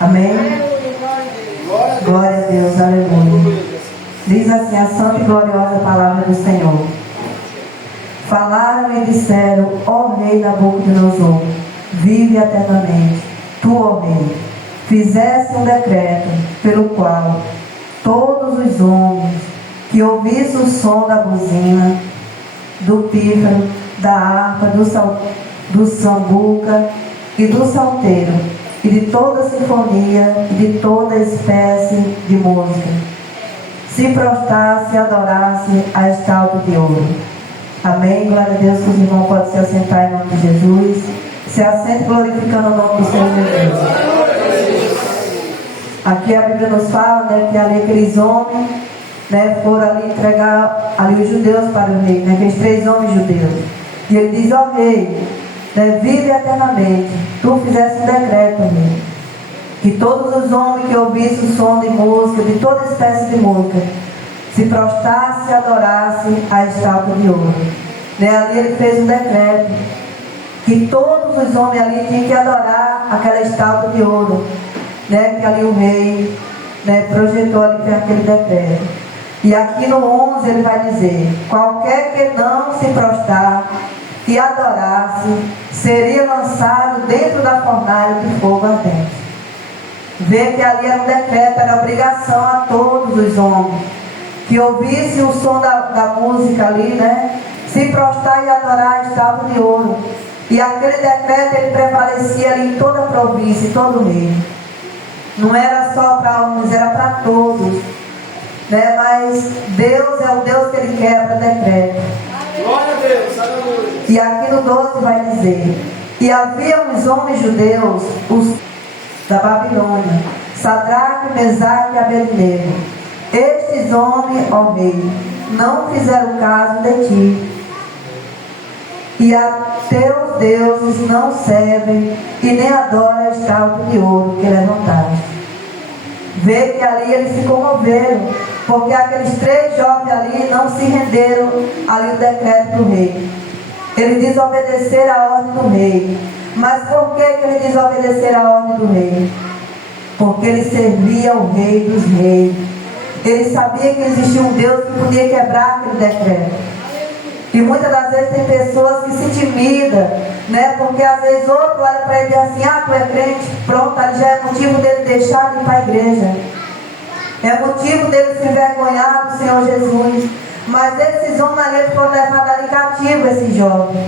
Amém? Glória a Deus, aleluia. Diz assim a santa e gloriosa palavra do Senhor. Falaram e disseram: ó rei Nabucodonosor, vive eternamente. Tu, ó rei, fizeste um decreto pelo qual todos os homens que ouvissem o som da buzina, do pífaro, da harpa, do sambuca e do salteiro, e de toda sinfonia e de toda espécie de música, se prostrasse e adorasse a estátua de ouro. Amém. Glória a Deus, que os irmãos podem se assentar em nome de Jesus. Se assente glorificando o nome do Senhor Jesus. Aqui a Bíblia nos fala, que ali aqueles homens, foram ali entregar ali os judeus para o rei, aqueles 3 homens judeus. E ele diz: ó rei, vive eternamente. Tu fizeste um decreto, rei, que todos os homens que ouvissem o som de música, de toda espécie de música, se prostrasse e adorasse a estátua de ouro. Ali ele fez um decreto que todos os homens ali tinham que adorar aquela estátua de ouro, que ali o rei projetou ali aquele decreto. E aqui no 11 ele vai dizer: qualquer que não se prostrar e adorasse, seria lançado dentro da fornalha de fogo ardente. Vê que ali era um decreto, era obrigação a todos os homens que ouvissem o som da música ali, se prostrar e adorar a estátua de ouro. E aquele decreto ele prevalecia ali em toda a província, em todo o reino. Não era só para uns, era para todos. Mas Deus é o Deus que ele quebra decreto. Glória a Deus, aleluia. E aqui no 12 vai dizer: e havia uns homens judeus, os da Babilônia, Sadraque, Mesaque e Abednego. Estes homens, ó rei, não fizeram caso de ti, e a teus deuses não servem, e nem adoram a estátua de ouro que levantaste. Vê que ali eles se comoveram, porque aqueles 3 jovens ali não se renderam ali o decreto do rei. Eles desobedeceram a ordem do rei. Mas por que eles desobedeceram a ordem do rei? Porque eles serviam o rei dos reis. Eles sabiam que existia um Deus que podia quebrar aquele decreto. E muitas das vezes tem pessoas que se intimidam, porque às vezes outro olha para ele e diz assim: ah, tu é crente, pronto, ali já é motivo dele deixar de ir para a igreja. É motivo dele se envergonhar do Senhor Jesus. Mas esses homens ali foram levados ali cativo, esses jovens.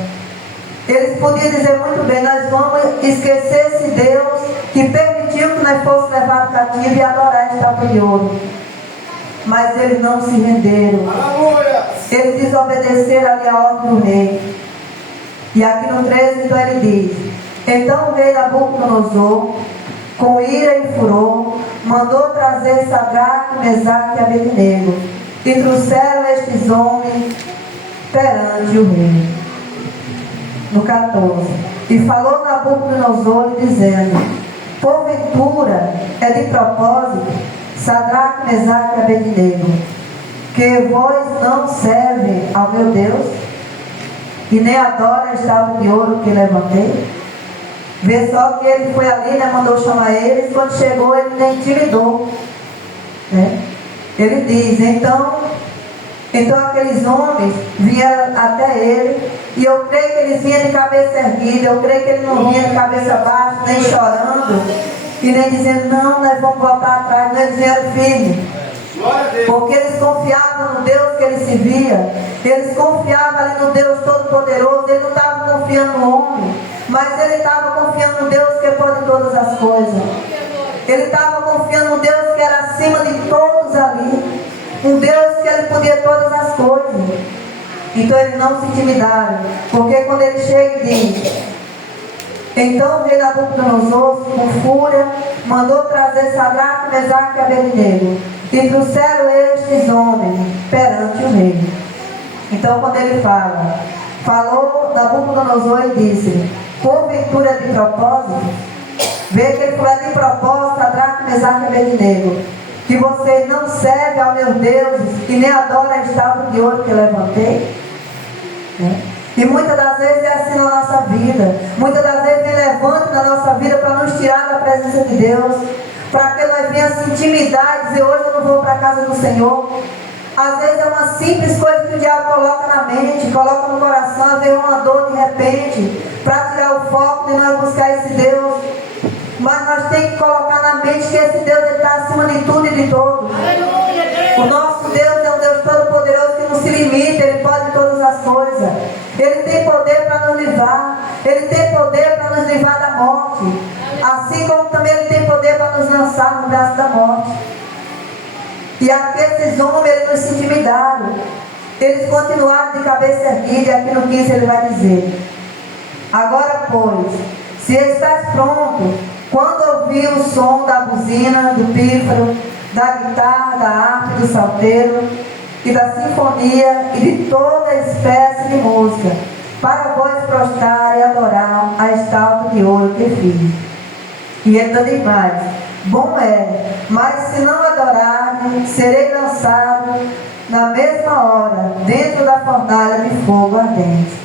Eles podiam dizer muito bem: nós vamos esquecer esse Deus que permitiu que nós fôssemos levados cativo e adorar a estátua de ouro. Mas eles não se renderam. Aleluia. Eles desobedeceram ali a ordem do rei. E aqui no 13 então ele diz: então o rei Nabucodonosor, com ira e furor, mandou trazer Sadraque, Mesaque e Abednego, e trouxeram estes homens perante o rei. No 14: e falou Nabucodonosor dizendo: porventura é de propósito, Sadraque, Mesaque e Abednego, que vós não servem ao meu Deus, e nem adora a estátua de ouro que levantei? Vê só que ele foi ali, mandou chamar eles. Quando chegou, ele nem intimidou, Ele diz: então aqueles homens vieram até ele, e eu creio que eles vinham de cabeça erguida, eu creio que ele não vinha de cabeça baixa, nem chorando, e nem dizendo: não, nós vamos voltar atrás. Não, eles vieram firmes, porque eles confiavam no Deus que eles serviam. Eles confiavam ali no Deus Todo-Poderoso. Ele não estava confiando no homem, mas ele estava confiando no Deus que pode todas as coisas. Ele estava confiando no Deus que era acima de todos ali, um Deus que ele podia todas as coisas. Então eles não se intimidaram, porque quando ele chega e diz: então o rei Nabucodonosor, com fúria, mandou trazer Sadraque, Mesaque e Abednego, e trouxeram estes homens perante o rei. Então quando ele falou Nabucodonosor e disse: porventura de propósito, vê que ele foi de propósito, Sadraque, Mesaque e Abednego, que vocês não servem ao meu Deus, e nem adoram a estátua de ouro que levantei? E muitas das vezes é assim na nossa vida. Muitas das vezes vem levante na nossa vida para nos tirar da presença de Deus. Para que nós venhamos essa intimidade e dizer, hoje eu não vou para a casa do Senhor. Às vezes é uma simples coisa que o diabo coloca na mente, coloca no coração, vem uma dor de repente, para tirar o foco de nós buscar esse Deus. Mas nós temos que colocar na mente que esse Deus está acima de tudo e de todos. O nosso Deus é um Deus todo-poderoso que não se limita, Ele pode todas as coisas. Ele tem poder para nos livrar, Ele tem poder para nos livrar da morte. Assim como também Ele tem poder para nos lançar no braço da morte. E aqueles homens, eles não se intimidaram. Eles continuaram de cabeça erguida, e aqui no 15 ele vai dizer: agora, pois, se estás pronto, quando ouvir o som da buzina, do pífaro, da guitarra, da harpa, do salteiro, e da sinfonia, e de toda espécie de música, para vós prostrar e adorar a estátua de ouro que fiz. E ele diz mais: bom é, mas se não adorarem, serei lançado na mesma hora dentro da fornalha de fogo ardente.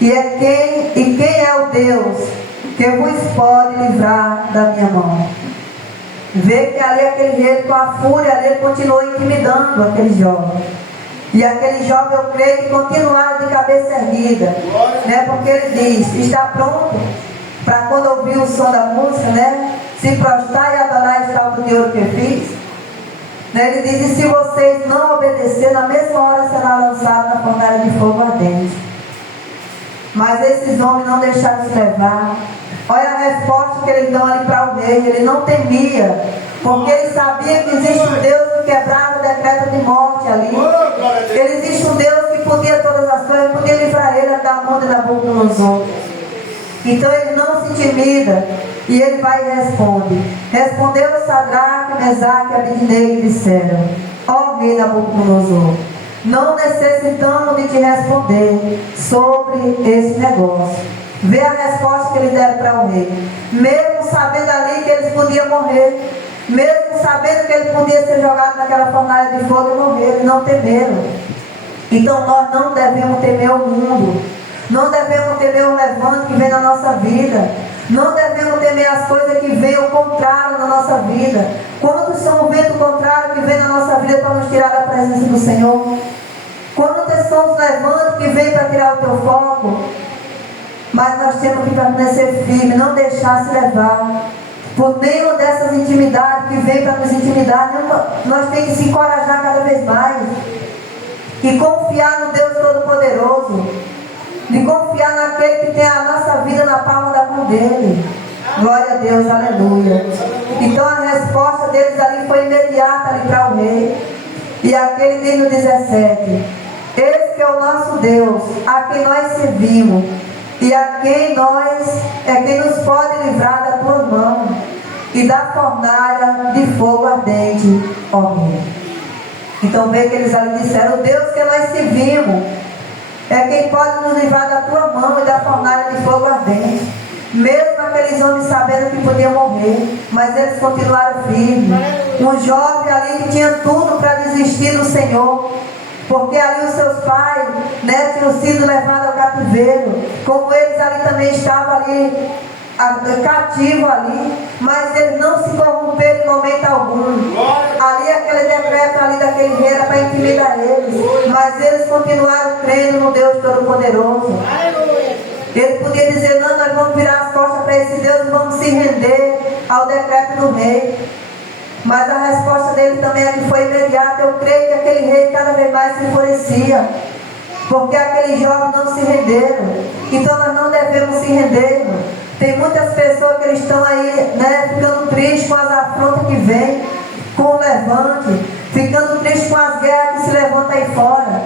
E quem é o Deus que vos pode livrar da minha mão? Vê que ali aquele rei, com a fúria ali, ele continuou intimidando aquele jovem. E aquele jovem, eu creio que continuaram de cabeça erguida, né? Porque ele diz: está pronto para quando ouvir o som da música, né? Se prostrar e adorar a estátua de ouro que eu fiz. Né? Ele diz: e se vocês não obedecerem, na mesma hora será lançado na fornalha de fogo ardente. Mas esses homens não deixaram se levar. Olha a resposta que eles dão ali para o rei. Ele não temia, porque ele sabia que existe um Deus que quebrava o decreto de morte ali. Ele existe um Deus que podia todas as coisas, podia livrar ele da mão e da boca dos outros. Então ele não se intimida. E ele vai e responde. Respondeu Sadraque, Mesaque e Abednego e disseram: ó rei Nabucodonosor, não necessitamos de te responder sobre esse negócio. Vê a resposta que eles deram para o rei. Mesmo sabendo ali que eles podiam morrer, mesmo sabendo que eles podiam ser jogados naquela fornalha de fogo e morrer, eles não temeram. Então nós não devemos temer o mundo, não devemos temer o levante que vem na nossa vida, não devemos temer as coisas que vêm ao contrário na nossa vida. Quantos são o vento contrário que vem na nossa vida para nos tirar da presença do Senhor? Quantos são os levantes que vêm para tirar o teu foco? Mas nós temos que permanecer firme, não deixar se levar por nenhuma dessas intimidades que vem para nos intimidar. Nós temos que se encorajar cada vez mais e confiar no Deus Todo-Poderoso, de confiar naquele que tem a nossa vida na palma da mão dele. Glória a Deus, aleluia. Então a resposta deles ali foi imediata ali para o rei. E aquele diz no 17: esse que é o nosso Deus, a quem nós servimos, e a quem quem nos pode livrar da tua mão e da fornalha de fogo ardente, ó rei. Então vê que eles ali disseram: o Deus que nós servimos é quem pode nos livrar da tua mão e da fornalha de fogo ardente. Mesmo aqueles homens sabendo que podiam morrer, mas eles continuaram firmes. Um jovem ali que tinha tudo para desistir do Senhor, porque ali os seus pais, né, tinham sido levados ao cativeiro, como eles ali também estavam ali, cativo ali, mas eles não se corromperam em momento algum. Ali aquele decreto ali daquele rei era para intimidar eles, mas eles continuaram crendo no Deus Todo-Poderoso. Ele podia dizer: não, nós vamos virar as costas para esse Deus e vamos se render ao decreto do rei. Mas a resposta dele também foi imediata. Eu creio que aquele rei cada vez mais se enfurecia, porque aqueles jovens não se renderam. Então nós não devemos se render. Tem muitas pessoas que estão aí, né, ficando tristes com as afrontas que vêm, com o levante, ficando tristes com as guerras que se levantam aí fora.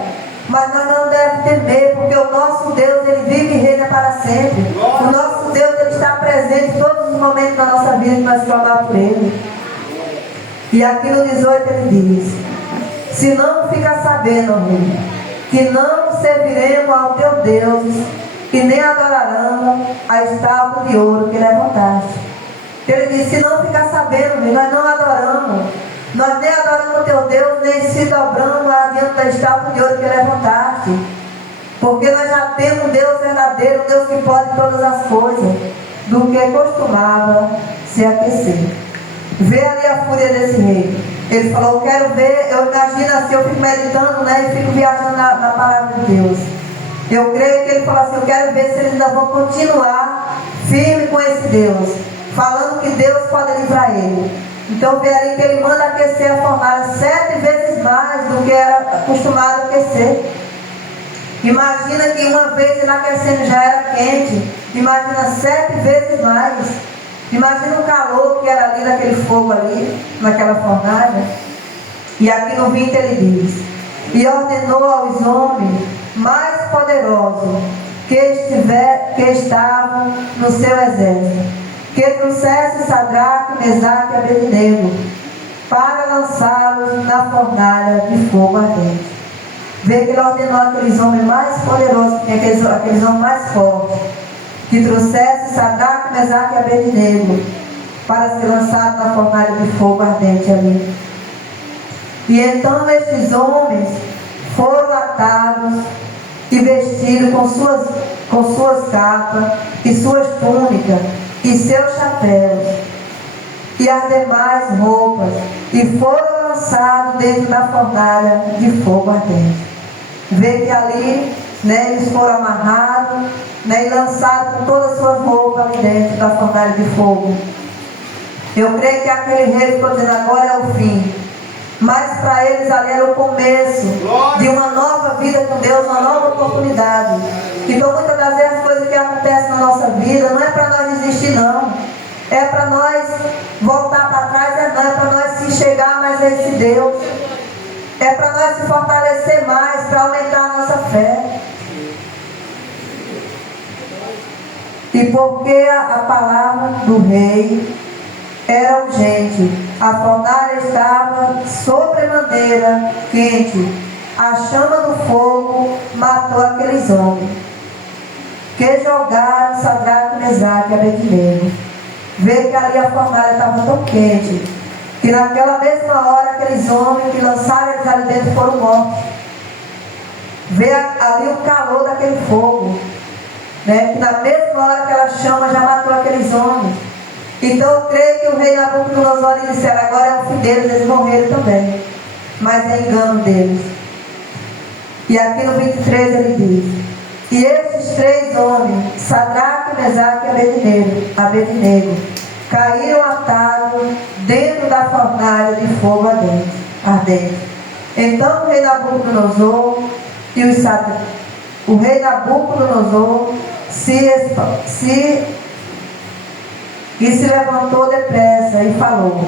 Mas nós não devemos temer, porque o nosso Deus, Ele vive e reina para sempre. O nosso Deus, Ele está presente em todos os momentos da nossa vida que nós clamamos por Ele. E aqui no 18 ele diz: se não fica sabendo, rei, que não serviremos ao teu Deus e nem adoraremos a estátua de ouro que levantaste. Ele diz: se não fica sabendo, rei, nós não adoramos. Nós nem adoramos o teu Deus, nem se dobramos adiante da estátua de ouro que levantaste. Porque nós já temos um Deus verdadeiro, um Deus que pode todas as coisas, do que costumava se aquecer. Vê ali a fúria desse rei. Ele falou, eu quero ver, eu imagino assim, eu fico meditando, né, e fico viajando na palavra de Deus. Eu creio que ele falou assim, eu quero ver se eles ainda vão continuar firme com esse Deus, falando que Deus pode livrar ele. Então vê ali que ele manda aquecer a fornalha 7 vezes mais do que era acostumado a aquecer. Imagina que uma vez ele aquecendo já era quente, imagina 7 vezes mais. Imagina o calor que era ali naquele fogo ali, naquela fornalha. E aqui no 20 ele diz, e ordenou aos homens mais poderosos que estavam no seu exército, que trouxesse Sadraque, Mesaque e Abednego, para lançá-los na fornalha de fogo ardente. Vê que ele ordenou aqueles homens mais poderosos, aqueles homens mais fortes, que trouxesse Sadraque, Mesaque e Abednego, para ser lançados na fornalha de fogo ardente ali. E então estes homens foram atados e vestidos com suas capas e suas túnicas e seus chapéus e as demais roupas, e foram lançados dentro da fornalha de fogo ardente. Vê que ali, né, eles foram amarrados, né, e lançados com todas as suas roupas ali dentro da fornalha de fogo. Eu creio que aquele rei ficou dizendo, agora é o fim. Mas para eles ali era o começo de uma nova vida com Deus, uma nova oportunidade. Então muitas das vezes as coisas que acontecem na nossa vida não é para nós desistir não. É para nós voltar para trás, não é para nós se chegar mais a esse Deus. É para nós se fortalecer mais, para aumentar a nossa fé. E porque a palavra do rei era urgente, a fornalha estava sobremaneira quente, a chama do fogo matou aqueles homens, que jogaram Sadraque, Mesaque e Abednego. Vê que ali a fornalha estava tão quente, que naquela mesma hora aqueles homens que lançaram eles ali dentro foram mortos. Vê ali o calor daquele fogo, né? Que na mesma hora aquela chama já matou aqueles homens. Então eu creio que o rei Nabucodonosor disse, agora é o fim deles, eles morreram também. Mas é engano deles. E aqui no 23 ele diz, e estes 3 homens, Sadraque, Mesaque e Abednego, caíram atados dentro da fornalha de fogo ardente. Então o rei Nabucodonosor o rei Nabucodonosor se levantou depressa e falou,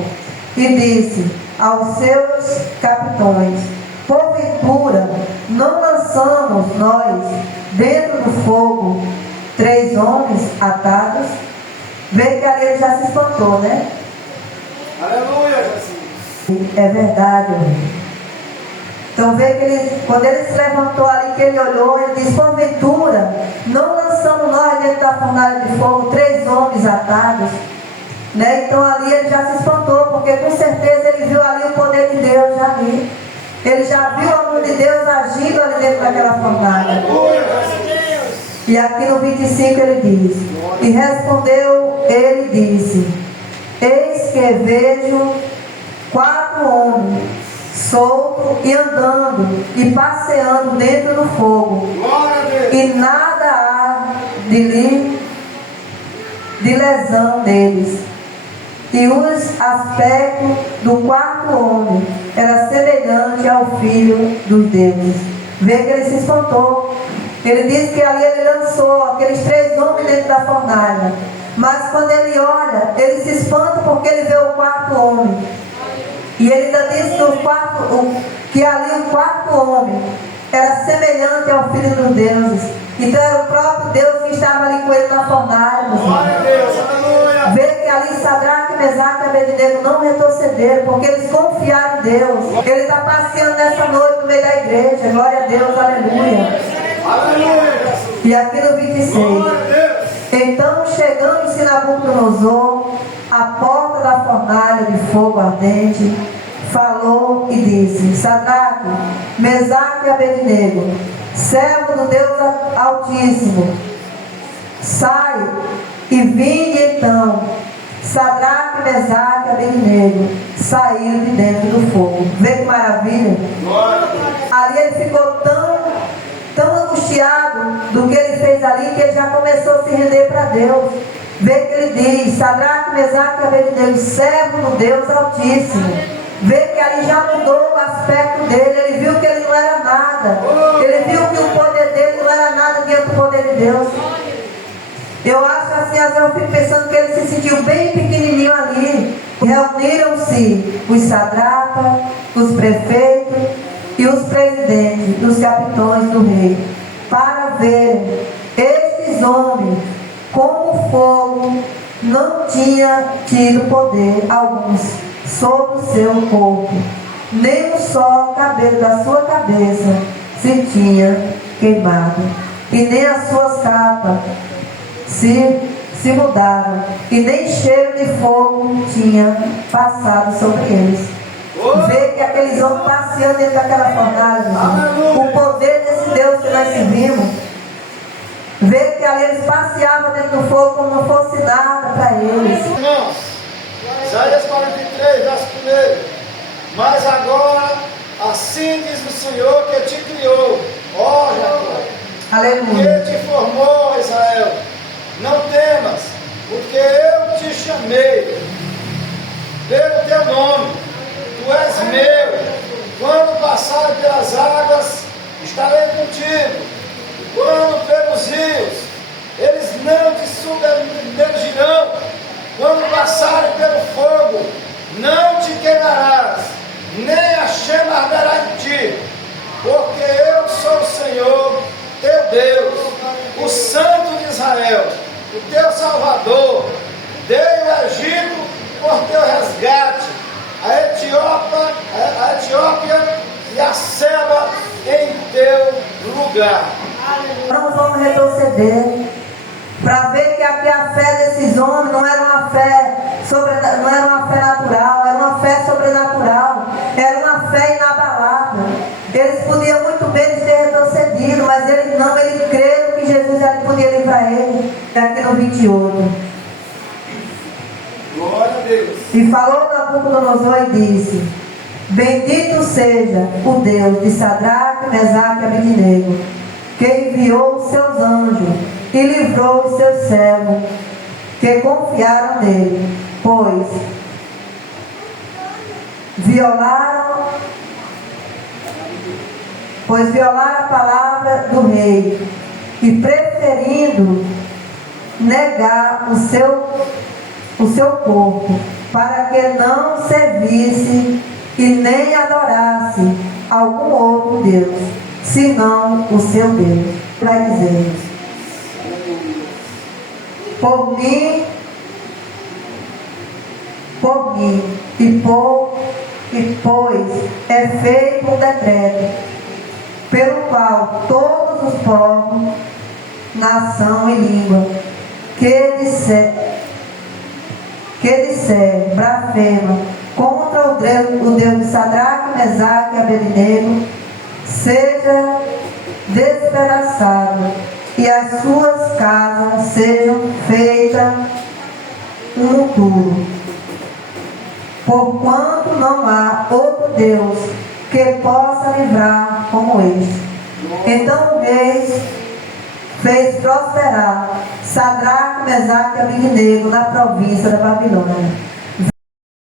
e disse aos seus capitões, porventura não lançamos nós dentro do fogo 3 homens atados? Vê que ali ele já se espantou, né? Aleluia, Jesus. É verdade, rei. Então vê que quando ele se levantou ali, que ele olhou, ele disse, porventura não lançamos nós dentro da fornalha de fogo 3 homens atados, né? Então ali ele já se espantou, porque com certeza ele viu ali o poder de Deus já ali. Ele já viu a mão de Deus agindo ali dentro daquela fornalha. E aqui no 25 ele diz, e respondeu ele e disse, eis que vejo 4 homens soltos e andando e passeando dentro do fogo, e nada há de lesão deles. E os aspectos do 4º homem era semelhante ao filho dos deuses. Vê que ele se espantou. Ele disse que ali ele lançou aqueles 3 homens dentro da fornalha. Mas quando ele olha, ele se espanta porque ele vê o 4º homem. E ele ainda disse que ali o 4º homem era semelhante ao filho dos deuses. Então era o próprio Deus que estava ali com ele na fornalha. Glória a Deus, aleluia. Vê que ali Sadraque, Mesaque e Abednego não retrocederam, porque eles confiaram em Deus. Ele está passeando nessa noite no meio da igreja. Glória a Deus, aleluia. Aleluia, Jesus. E aqui no 26. Glória a Deus. Então, chegando-se Nabucodonosor à porta da fornalha de fogo ardente, falou e disse, Sadraque, Mesaque e Abednego, servo do Deus Altíssimo, sai e vinde então. Sadraque, Mesaque e Abednego saíram de dentro do fogo. Vê que maravilha? Ali ele ficou tão angustiado do que ele fez ali, que ele já começou a se render para Deus. Vê que ele diz: Sadraque, Mesaque e Abednego, servo do Deus Altíssimo. Vê que ali já mudou o aspecto dele. Ele viu que ele não era nada. Ele viu que o poder dele não era nada diante do poder de Deus. Eu acho assim, às vezes eu fico pensando que ele se sentiu bem pequenininho ali. Reuniram-se os satrapas, os prefeitos e os presidentes, os capitães do rei, para ver estes homens como o fogo não tinha tido poder alguns sobre o seu corpo, nem um só cabelo da sua cabeça se tinha queimado, e nem as suas capas se mudaram, e nem cheiro de fogo tinha passado sobre eles. Vê que aqueles homens passeando dentro daquela fornalha, o poder desse Deus que nós servimos. Vê que ali eles passeavam dentro do fogo como não fosse nada para eles. Irmãos, Isaías 43, verso 1. Mas agora, assim diz o Senhor que te criou, ó Jacó, Aleluia. que te formou, Israel. Não temas, porque eu te chamei pelo teu nome. Tu és meu. Quando passarem pelas águas, estarei contigo. Quando pelos rios, eles não te submergirão. Quando passarem pelo fogo, não te queimarás, nem a chama arderá em ti. Porque eu sou o Senhor, teu Deus, o Santo de Israel, o teu Salvador. Dei o Egito por teu resgate, a Etiópia e a Seba em teu lugar. Não vamos retroceder para ver que aqui a fé desses homens não era uma fé não era uma fé natural, era uma fé sobrenatural, era uma fé inabalável. Eles podiam muito bem ter retrocedido, mas eles não, eles creram que Jesus já podia livrar ele. Aqui no 28. Glória a Deus. E falou Nabucodonosor e disse: Bendito seja o Deus de Sadraque, Mesaque e Abednego, que enviou os seus anjos e livrou os seus servos que confiaram nele, pois violaram a palavra do rei e preferindo negar o seu corpo, para que não servisse e nem adorasse algum outro Deus, senão o seu Deus. Vai dizer: por mim, e pois é feito um decreto, pelo qual todos os povos, nação e língua, que disser blasfema contra o Deus de Sadraque, Mesaque e Abednego, seja despedaçado, e as suas casas sejam feitas um monturo, porquanto não há outro Deus que possa livrar como este. Então o rei fez prosperar Sadraque, Mesaque e Abednego na província da Babilônia.